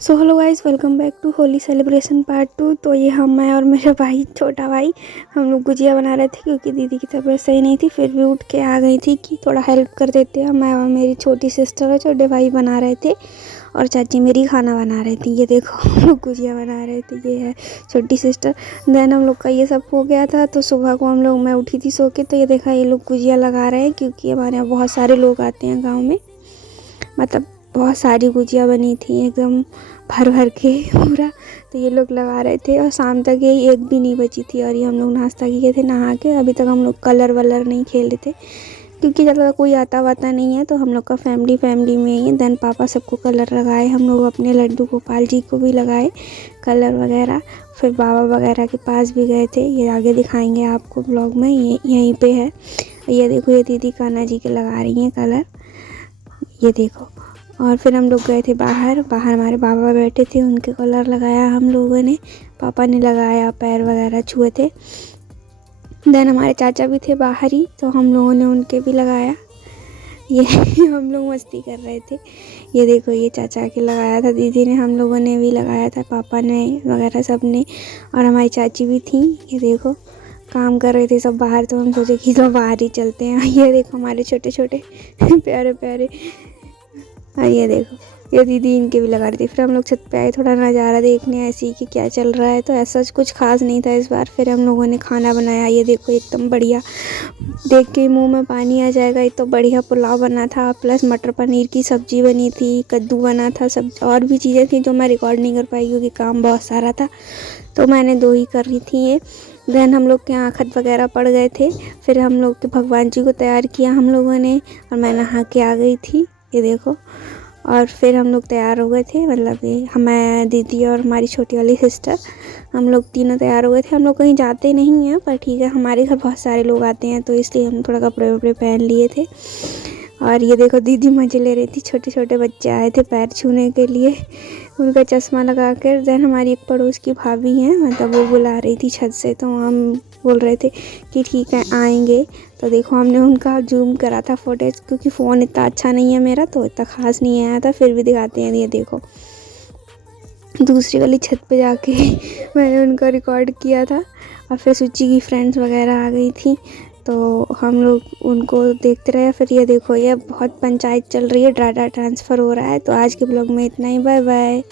So hello guys, welcome back to Holi celebration part 2। तो ये मैं और मेरा भाई, छोटा भाई, हम लोग गुजिया बना रहे थे क्योंकि दीदी की तबीयत सही नहीं थी। फिर भी उठ के आ गई थी कि थोड़ा हेल्प कर देते हैं। मैं और मेरी छोटी सिस्टर और छोटे भाई बना रहे थे और चाची मेरी खाना बना रही थी। ये देखो हम लोग गुजिया बना रहे थे। ये है छोटी सिस्टर। देन हम लोग का ये सब हो गया था तो सुबह को मैं उठी थी सो के, तो ये देखा ये लोग गुजिया लगा रहे हैं क्योंकि हमारे यहाँ बहुत सारे लोग आते हैं गाँव में। मतलब बहुत सारी गुजिया बनी थी एकदम भर भर के पूरा। तो ये लोग लगा रहे थे और शाम तक यही एक भी नहीं बची थी। और ये हम लोग नाश्ता किए थे नहा के। अभी तक हम लोग कलर वलर नहीं खेले थे क्योंकि ज़्यादा कोई आता वाता नहीं है, तो हम लोग का फैमिली में ही है। देन पापा सबको कलर लगाए, हम लोग अपने लड्डू गोपाल जी को भी लगाए कलर वगैरह। फिर बाबा वगैरह के पास भी गए थे, ये आगे दिखाएंगे आपको ब्लॉग में, ये यहीं पे है। ये देखो ये दीदी कान्हा जी के लगा रही हैं कलर, ये देखो। और फिर हम लोग गए थे बाहर हमारे बाबा बैठे थे, उनके कलर लगाया हम लोगों ने, पापा ने लगाया, पैर वगैरह छुए थे। देन हमारे चाचा भी थे बाहर ही, तो हम लोगों ने उनके भी लगाया। ये हम लोग मस्ती कर रहे थे। ये देखो ये चाचा के लगाया था दीदी ने, हम लोगों ने भी लगाया था, पापा ने वगैरह सब ने। और हमारी चाची भी थी, ये देखो काम कर रहे थे सब बाहर। तो हम सोचे कि तो बाहर ही चलते हैं। ये देखो हमारे छोटे छोटे प्यारे प्यारे। और ये देखो ये दीदी इनके भी लगा रही थी। फिर हम लोग छत पे आए थोड़ा नज़ारा देखने ऐसे ही कि क्या चल रहा है। तो ऐसा कुछ खास नहीं था इस बार। फिर हम लोगों ने खाना बनाया, ये देखो एकदम बढ़िया, देख के मुंह में पानी आ जाएगा। ये तो बढ़िया पुलाव बना था, प्लस मटर पनीर की सब्जी बनी थी, कद्दू बना था, सब और भी चीज़ें थी जो मैं रिकॉर्ड नहीं कर पाई क्योंकि काम बहुत सारा था, तो मैंने 2 ही कर रही थी ये। देन हम लोग के यहाँ खत वगैरह पड़ गए थे। फिर हम लोग के भगवान जी को तैयार किया हम लोगों ने, और मैं नहा के आ गई थी, ये देखो। और फिर हम लोग तैयार हो गए थे, मतलब ये मैं, दीदी और हमारी छोटी वाली सिस्टर, हम लोग तीनों तैयार हो गए थे। हम लोग कहीं जाते नहीं हैं, पर ठीक है हमारे घर बहुत सारे लोग आते हैं तो इसलिए हम थोड़ा कपड़े वपड़े पहन लिए थे। और ये देखो दीदी मज़े ले रही थी, छोटे छोटे बच्चे आए थे पैर छूने के लिए, उनका चश्मा लगा कर। देन हमारी एक पड़ोस की भाभी हैं, मतलब वो बुला रही थी छत से, तो हम बोल रहे थे कि ठीक है आएंगे। तो देखो हमने उनका जूम करा था फुटेज, क्योंकि फ़ोन इतना अच्छा नहीं है मेरा, तो इतना ख़ास नहीं आया था, फिर भी दिखाते हैं। ये देखो दूसरी वाली छत पे जाके मैंने उनका रिकॉर्ड किया था। और फिर सुची की फ्रेंड्स वगैरह आ गई थी, तो हम लोग उनको देखते रहे। फिर ये देखो ये बहुत पंचायत चल रही है, डाटा ट्रांसफ़र हो रहा है। तो आज के ब्लॉग में इतना ही, बाय बाय।